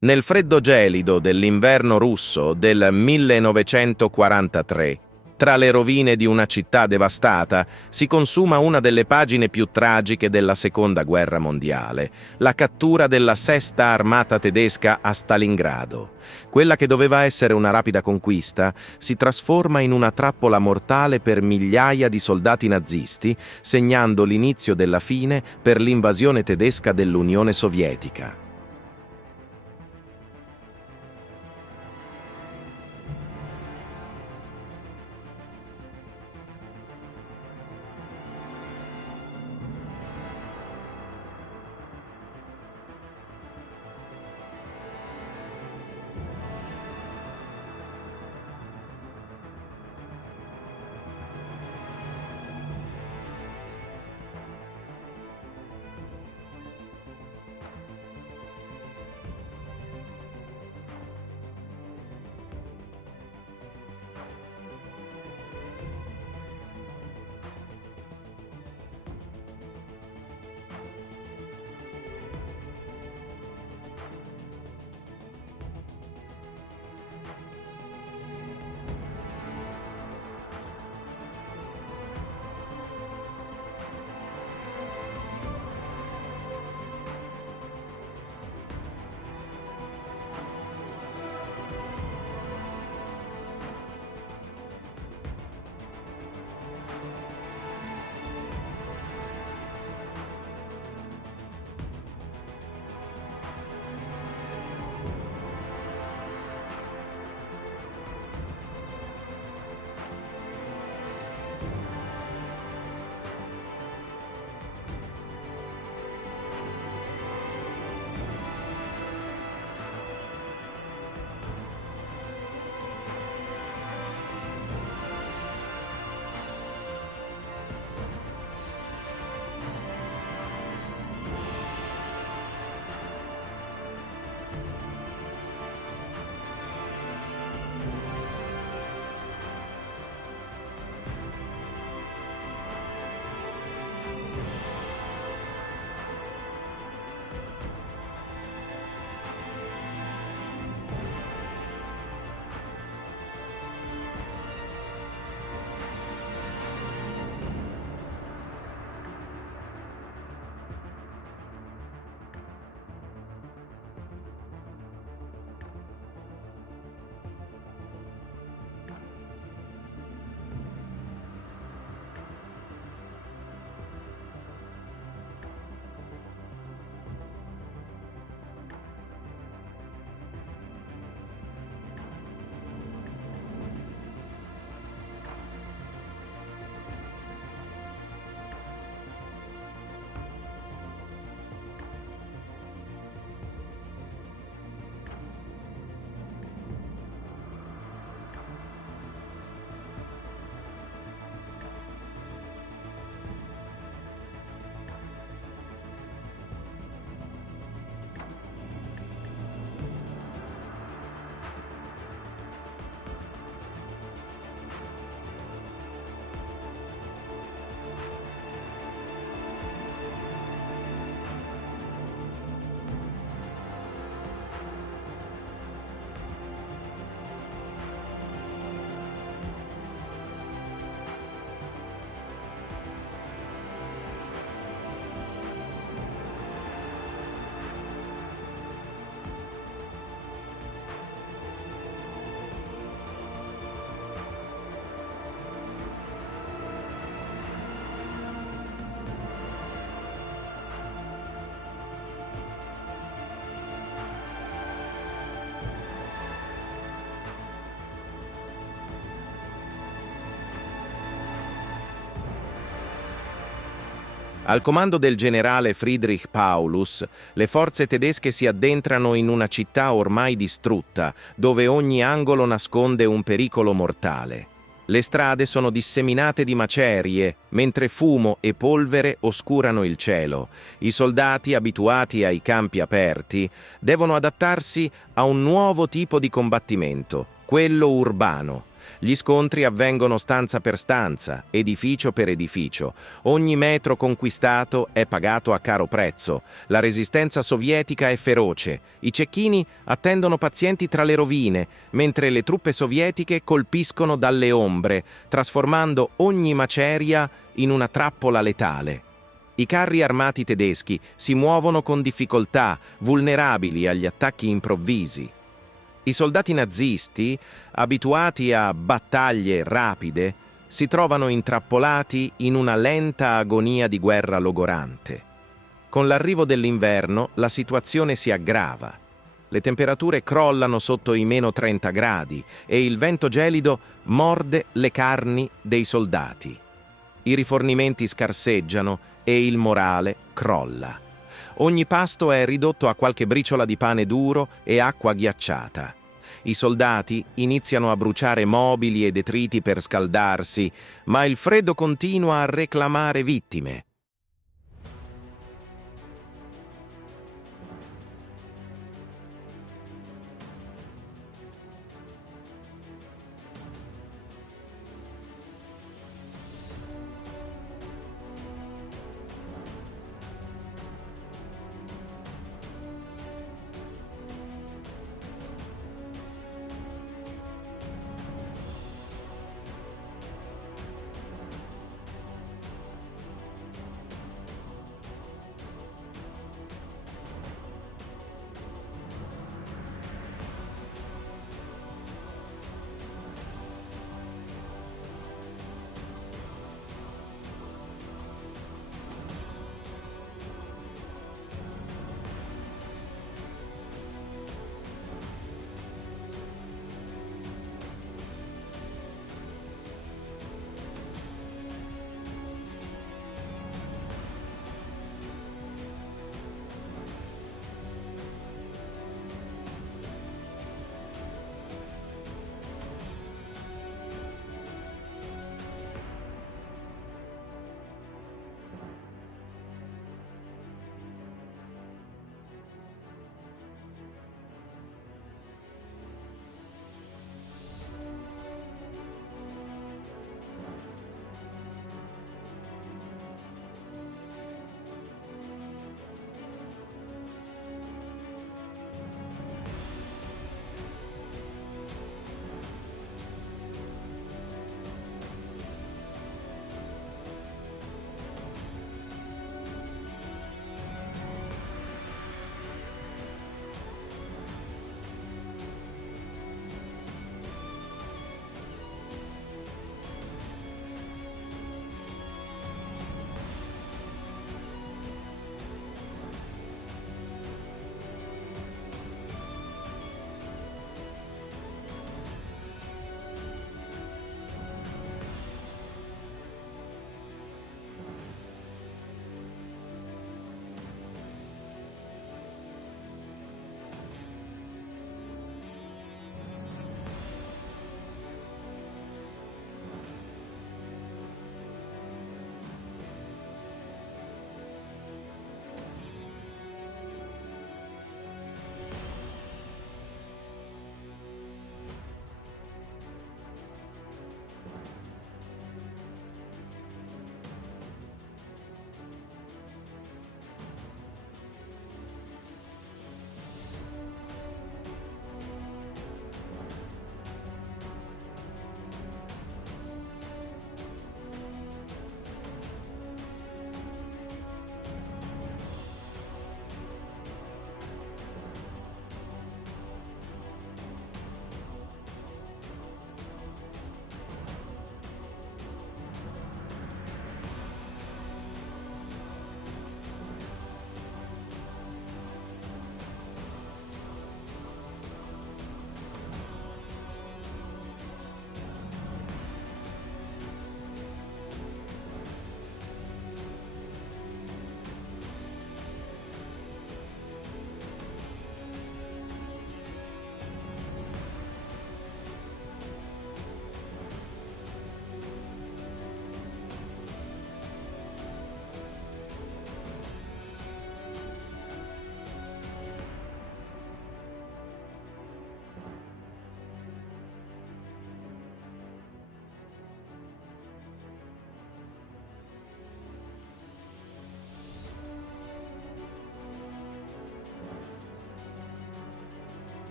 Nel freddo gelido dell'inverno russo del 1943, tra le rovine di una città devastata, si consuma una delle pagine più tragiche della Seconda Guerra Mondiale, la cattura della Sesta Armata tedesca a Stalingrado. Quella che doveva essere una rapida conquista si trasforma in una trappola mortale per migliaia di soldati nazisti, segnando l'inizio della fine per l'invasione tedesca dell'Unione Sovietica. Al comando del generale Friedrich Paulus, le forze tedesche si addentrano in una città ormai distrutta, dove ogni angolo nasconde un pericolo mortale. Le strade sono disseminate di macerie, mentre fumo e polvere oscurano il cielo. I soldati, abituati ai campi aperti, devono adattarsi a un nuovo tipo di combattimento, quello urbano. Gli scontri avvengono stanza per stanza, edificio per edificio. Ogni metro conquistato è pagato a caro prezzo. La resistenza sovietica è feroce. I cecchini attendono pazienti tra le rovine, mentre le truppe sovietiche colpiscono dalle ombre, trasformando ogni maceria in una trappola letale. I carri armati tedeschi si muovono con difficoltà, vulnerabili agli attacchi improvvisi. I soldati nazisti, abituati a battaglie rapide, si trovano intrappolati in una lenta agonia di guerra logorante. Con l'arrivo dell'inverno la situazione si aggrava. Le temperature crollano sotto i meno 30 gradi e il vento gelido morde le carni dei soldati. I rifornimenti scarseggiano e il morale crolla. Ogni pasto è ridotto a qualche briciola di pane duro e acqua ghiacciata. I soldati iniziano a bruciare mobili e detriti per scaldarsi, ma il freddo continua a reclamare vittime.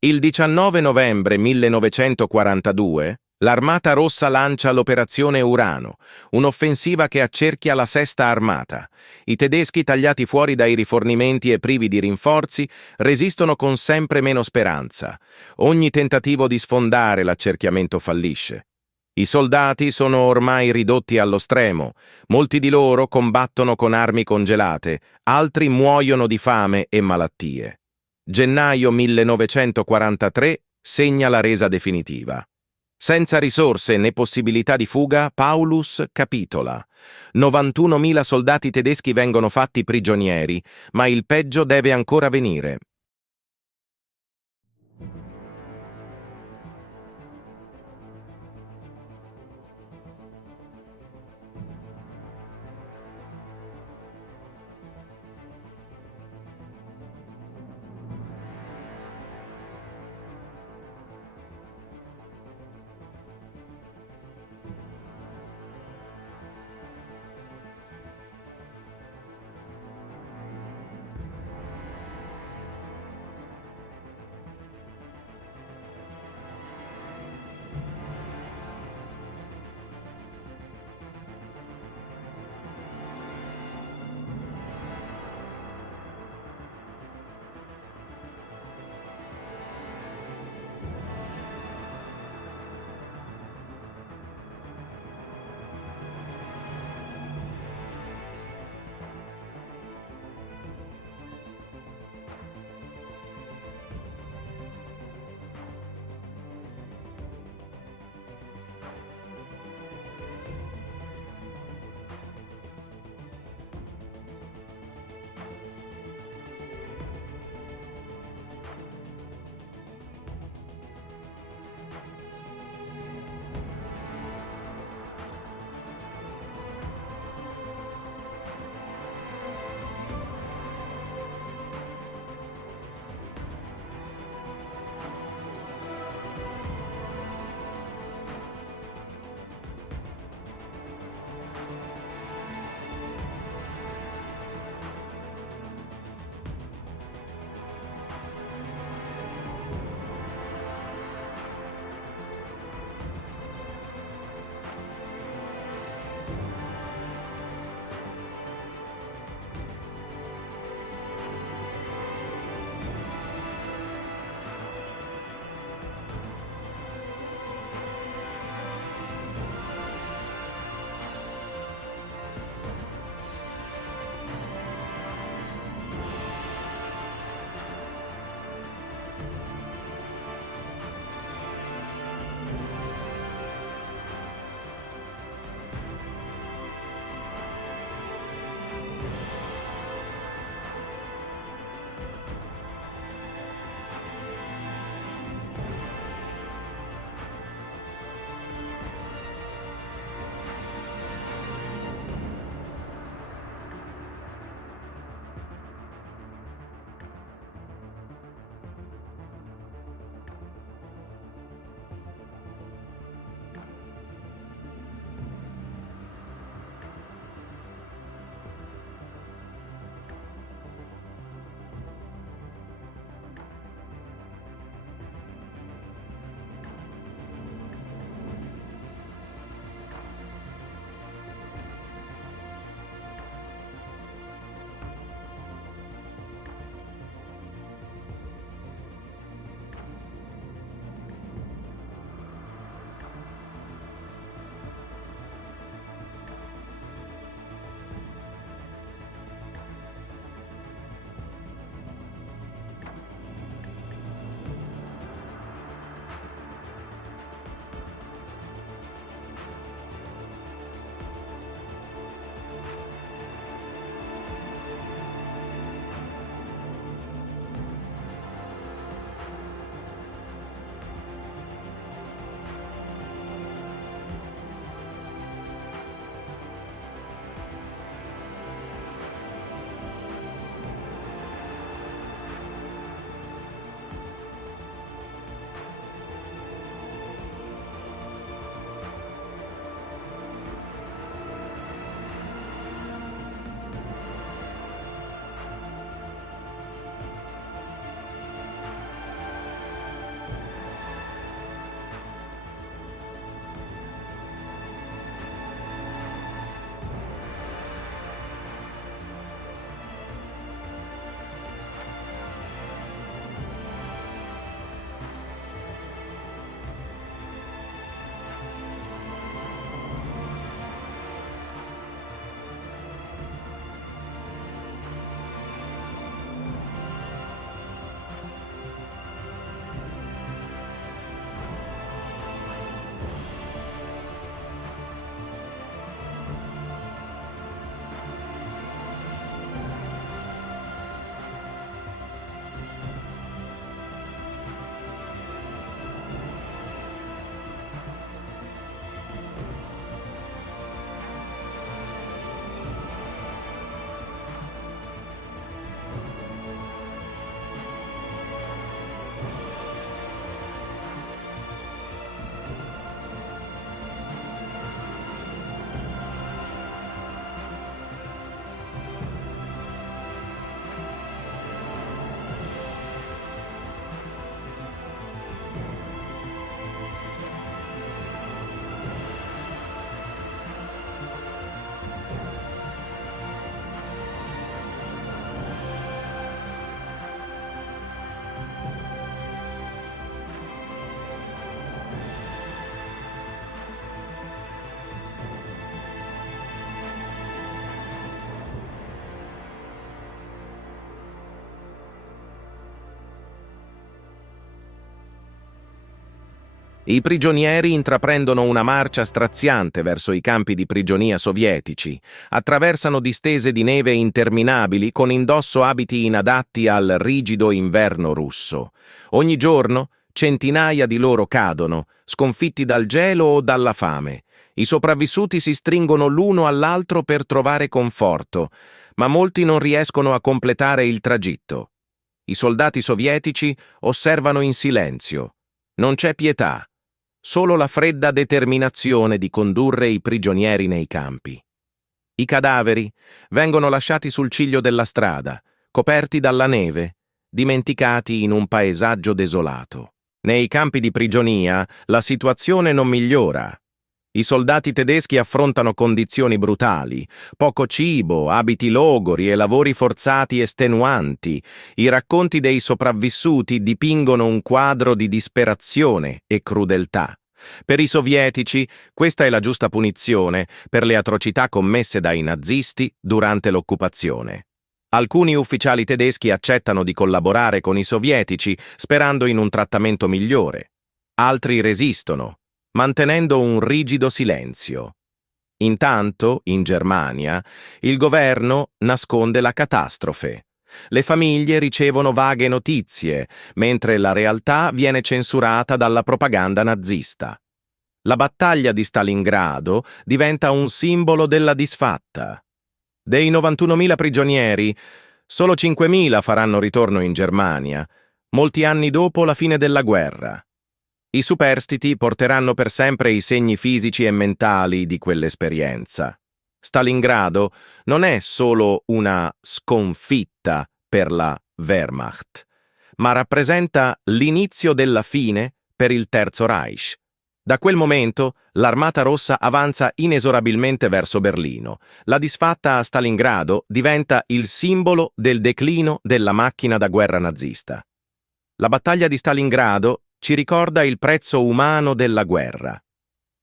Il 19 novembre 1942, l'Armata Rossa lancia l'Operazione Urano, un'offensiva che accerchia la Sesta Armata. I tedeschi, tagliati fuori dai rifornimenti e privi di rinforzi, resistono con sempre meno speranza. Ogni tentativo di sfondare l'accerchiamento fallisce. I soldati sono ormai ridotti allo stremo, molti di loro combattono con armi congelate, altri muoiono di fame e malattie. Gennaio 1943 segna la resa definitiva. Senza risorse né possibilità di fuga, Paulus capitola. 91.000 soldati tedeschi vengono fatti prigionieri, ma il peggio deve ancora venire. I prigionieri intraprendono una marcia straziante verso i campi di prigionia sovietici, attraversano distese di neve interminabili con indosso abiti inadatti al rigido inverno russo. Ogni giorno centinaia di loro cadono, sconfitti dal gelo o dalla fame. I sopravvissuti si stringono l'uno all'altro per trovare conforto, ma molti non riescono a completare il tragitto. I soldati sovietici osservano in silenzio. Non c'è pietà. Solo la fredda determinazione di condurre i prigionieri nei campi. I cadaveri vengono lasciati sul ciglio della strada, coperti dalla neve, dimenticati in un paesaggio desolato. Nei campi di prigionia la situazione non migliora. I soldati tedeschi affrontano condizioni brutali, poco cibo, abiti logori e lavori forzati estenuanti. I racconti dei sopravvissuti dipingono un quadro di disperazione e crudeltà. Per i sovietici, questa è la giusta punizione per le atrocità commesse dai nazisti durante l'occupazione. Alcuni ufficiali tedeschi accettano di collaborare con i sovietici sperando in un trattamento migliore. Altri resistono, mantenendo un rigido silenzio. Intanto, in Germania, il governo nasconde la catastrofe. Le famiglie ricevono vaghe notizie, mentre la realtà viene censurata dalla propaganda nazista. La battaglia di Stalingrado diventa un simbolo della disfatta. Dei 91.000 prigionieri, solo 5.000 faranno ritorno in Germania, molti anni dopo la fine della guerra. I superstiti porteranno per sempre i segni fisici e mentali di quell'esperienza. Stalingrado non è solo una sconfitta per la Wehrmacht, ma rappresenta l'inizio della fine per il Terzo Reich. Da quel momento l'Armata Rossa avanza inesorabilmente verso Berlino. La disfatta a Stalingrado diventa il simbolo del declino della macchina da guerra nazista. La battaglia di Stalingrado ci ricorda il prezzo umano della guerra.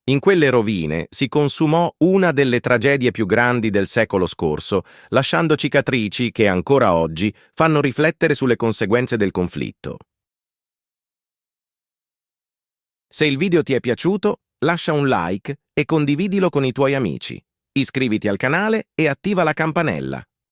In quelle rovine si consumò una delle tragedie più grandi del secolo scorso, lasciando cicatrici che ancora oggi fanno riflettere sulle conseguenze del conflitto. Se il video ti è piaciuto, lascia un like e condividilo con i tuoi amici. Iscriviti al canale e attiva la campanella.